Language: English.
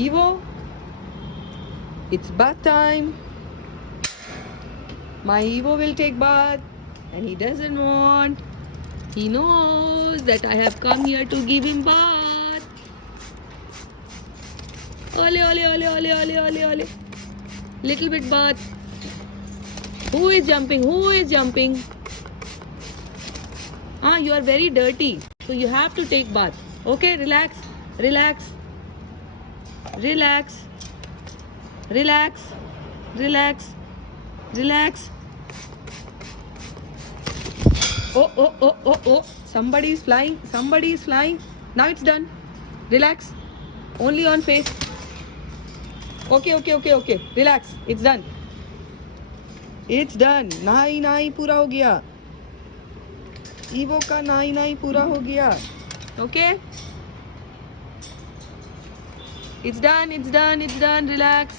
Evo, it's bath time. My Evo will take bath and he doesn't want. He knows that I have come here to give him bath. Ole, ole, ole, ole, ole, ole, ole. Little bit bath. Who is jumping? Who is jumping? Ah, you are very dirty. So you have to take bath. Okay, relax, relax, relax, relax, relax, relax. Oh, oh, oh, oh, oh. Somebody is flying. Somebody is flying. Now it's done. Relax. Only on face. Okay, okay, okay, okay. Relax. It's done. It's done. नहाई नहाई पूरा हो गया. Evo का नहाई नहाई पूरा हो गया. Okay? It's done. It's done. It's done. Relax.